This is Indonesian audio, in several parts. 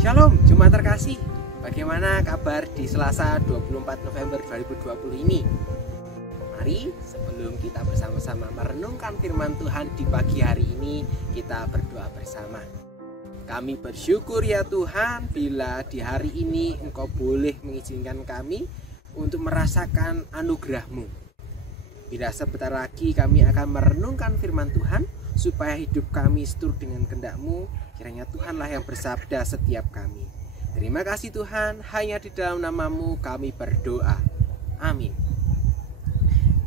Shalom, Jemaat terkasih. Bagaimana kabar di Selasa 24 November 2020 ini? Mari sebelum kita bersama-sama merenungkan firman Tuhan di pagi hari ini, kita berdoa bersama. Kami bersyukur ya Tuhan bila di hari ini Engkau boleh mengizinkan kami untuk merasakan anugerah-Mu. Bila sebentar lagi kami akan merenungkan firman Tuhan, supaya hidup kami seturut dengan kehendak-Mu, kiranya Tuhanlah yang bersabda setiap kami. Terima kasih Tuhan, hanya di dalam nama-Mu kami berdoa. Amin.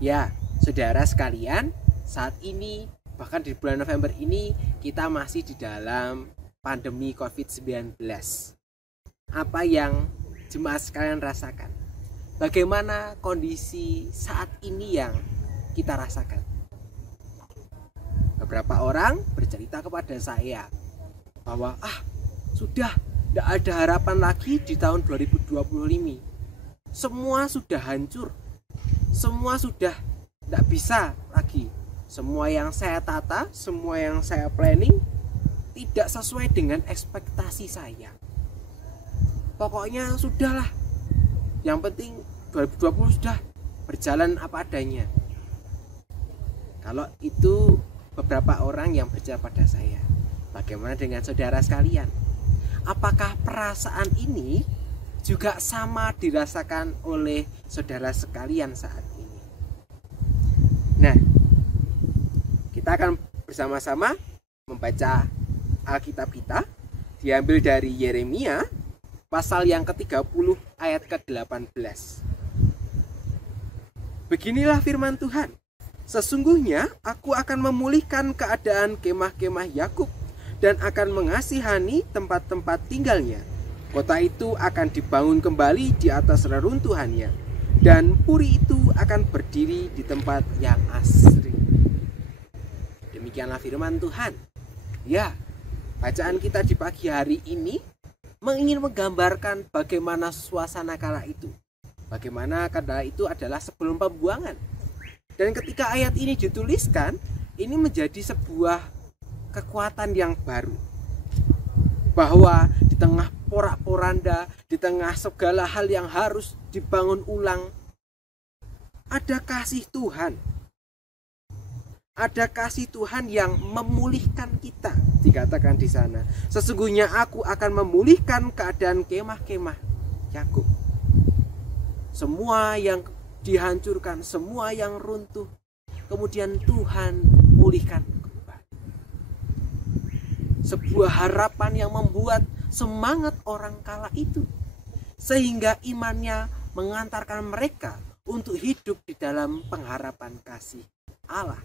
Ya, saudara sekalian, saat ini, bahkan di bulan November ini, kita masih di dalam pandemi COVID-19. Apa yang jemaat sekalian rasakan? Bagaimana kondisi saat ini yang kita rasakan? Beberapa orang bercerita kepada saya bahwa sudah tidak ada harapan lagi di tahun 2020 ini. Semua sudah hancur. Semua sudah tidak bisa lagi. Semua yang saya tata, semua yang saya planning tidak sesuai dengan ekspektasi saya. Pokoknya sudahlah. Yang penting 2020 sudah berjalan apa adanya. Kalau itu beberapa orang yang bercerita pada saya. Bagaimana dengan saudara sekalian? Apakah perasaan ini juga sama dirasakan oleh saudara sekalian saat ini? Nah, kita akan bersama-sama membaca Alkitab kita, diambil dari Yeremia pasal yang ke-30 ayat ke-18. Beginilah firman Tuhan. Sesungguhnya aku akan memulihkan keadaan kemah-kemah Yakub dan akan mengasihani tempat-tempat tinggalnya. Kota itu akan dibangun kembali di atas reruntuhannya, dan puri itu akan berdiri di tempat yang asri. Demikianlah firman Tuhan. Ya, bacaan kita di pagi hari ini ingin menggambarkan bagaimana suasana kala itu. Bagaimana kala itu adalah sebelum pembuangan. Dan ketika ayat ini dituliskan, ini menjadi sebuah kekuatan yang baru. Bahwa di tengah porak-poranda, di tengah segala hal yang harus dibangun ulang, ada kasih Tuhan. Ada kasih Tuhan yang memulihkan kita, dikatakan di sana. Sesungguhnya aku akan memulihkan keadaan kemah-kemah Yakub. Semua yang dihancurkan, semua yang runtuh, kemudian Tuhan pulihkan kembali. Sebuah harapan yang membuat semangat orang kala itu, sehingga imannya mengantarkan mereka untuk hidup di dalam pengharapan kasih Allah.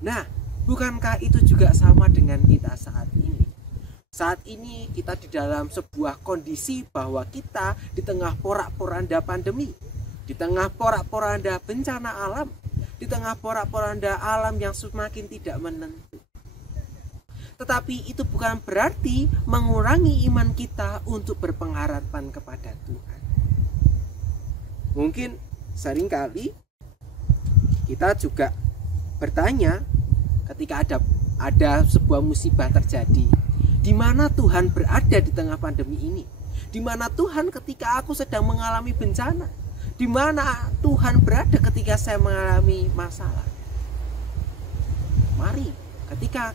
Nah, bukankah itu juga sama dengan kita saat ini? Saat ini kita di dalam sebuah kondisi bahwa kita di tengah porak-poranda pandemi, di tengah porak-poranda bencana alam, di tengah porak-poranda alam yang semakin tidak menentu. Tetapi itu bukan berarti mengurangi iman kita untuk berpengharapan kepada Tuhan. Mungkin seringkali kita juga bertanya ketika ada sebuah musibah terjadi, di mana Tuhan berada di tengah pandemi ini? Di mana Tuhan ketika aku sedang mengalami bencana? Di mana Tuhan berada ketika saya mengalami masalah? Mari, ketika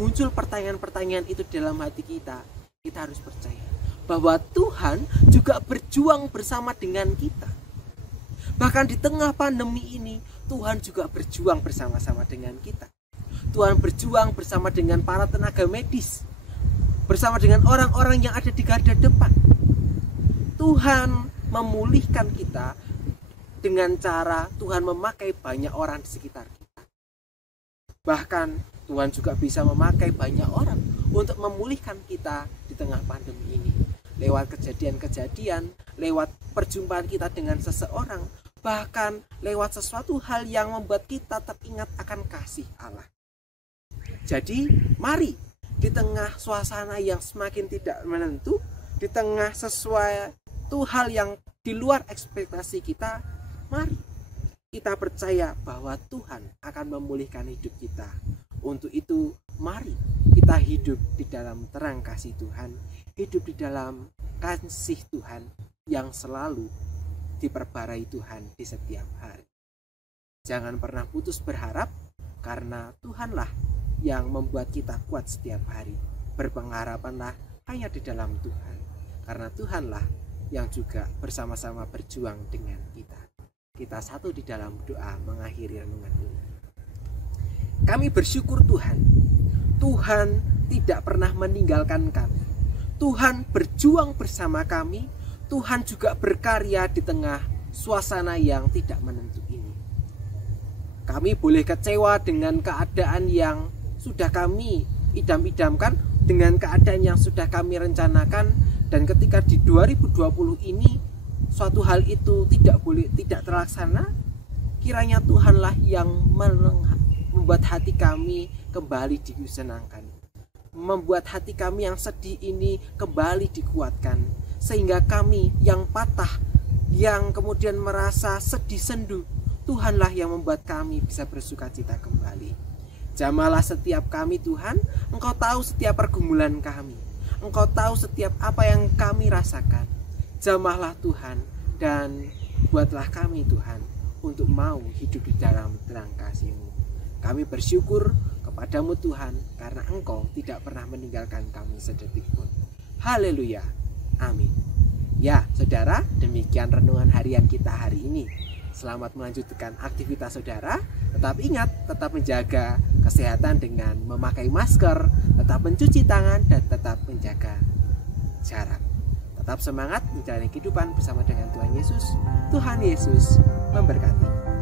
muncul pertanyaan-pertanyaan itu dalam hati kita, kita harus percaya bahwa Tuhan juga berjuang bersama dengan kita. Bahkan di tengah pandemi ini, Tuhan juga berjuang bersama-sama dengan kita. Tuhan berjuang bersama dengan para tenaga medis, bersama dengan orang-orang yang ada di garda depan. Tuhan memulihkan kita dengan cara Tuhan memakai banyak orang di sekitar kita. Bahkan Tuhan juga bisa memakai banyak orang untuk memulihkan kita di tengah pandemi ini. Lewat kejadian-kejadian, lewat perjumpaan kita dengan seseorang, bahkan lewat sesuatu hal yang membuat kita teringat akan kasih Allah. Jadi mari, di tengah suasana yang semakin tidak menentu, di tengah sesuatu hal yang di luar ekspektasi kita, mari kita percaya bahwa Tuhan akan memulihkan hidup kita. Untuk itu, mari kita hidup di dalam terang kasih Tuhan hidup di dalam kasih Tuhan yang selalu diperbaharui Tuhan di setiap hari. Jangan pernah putus berharap, karena Tuhanlah yang membuat kita kuat setiap hari. Berpengharapanlah hanya di dalam Tuhan, karena Tuhanlah yang juga bersama-sama berjuang dengan kita. Kita satu di dalam doa mengakhiri renungan ini. Kami bersyukur Tuhan, Tuhan tidak pernah meninggalkan kami. Tuhan berjuang bersama kami. Tuhan juga berkarya di tengah suasana yang tidak menentu ini. Kami boleh kecewa dengan keadaan yang sudah kami idam-idamkan, dengan keadaan yang sudah kami rencanakan, dan ketika di 2020 ini suatu hal itu tidak terlaksana, kiranya Tuhanlah yang membuat hati kami kembali disenangkan, membuat hati kami yang sedih ini kembali dikuatkan, sehingga kami yang patah, yang kemudian merasa sedih sendu, Tuhanlah yang membuat kami bisa bersuka cita kembali. Jamahlah setiap kami Tuhan, Engkau tahu setiap pergumulan kami, Engkau tahu setiap apa yang kami rasakan. Jamahlah Tuhan, dan buatlah kami Tuhan untuk mau hidup di dalam terang kasih-Mu. Kami bersyukur kepadamu Tuhan, karena Engkau tidak pernah meninggalkan kami sedetik pun. Haleluya, amin. Ya saudara, demikian renungan harian kita hari ini. Selamat melanjutkan aktivitas saudara. Tetap ingat, tetap menjaga kesehatan dengan memakai masker, tetap mencuci tangan, dan tetap menjaga jarak. Tetap semangat menjalani kehidupan bersama dengan Tuhan Yesus. Tuhan Yesus memberkati.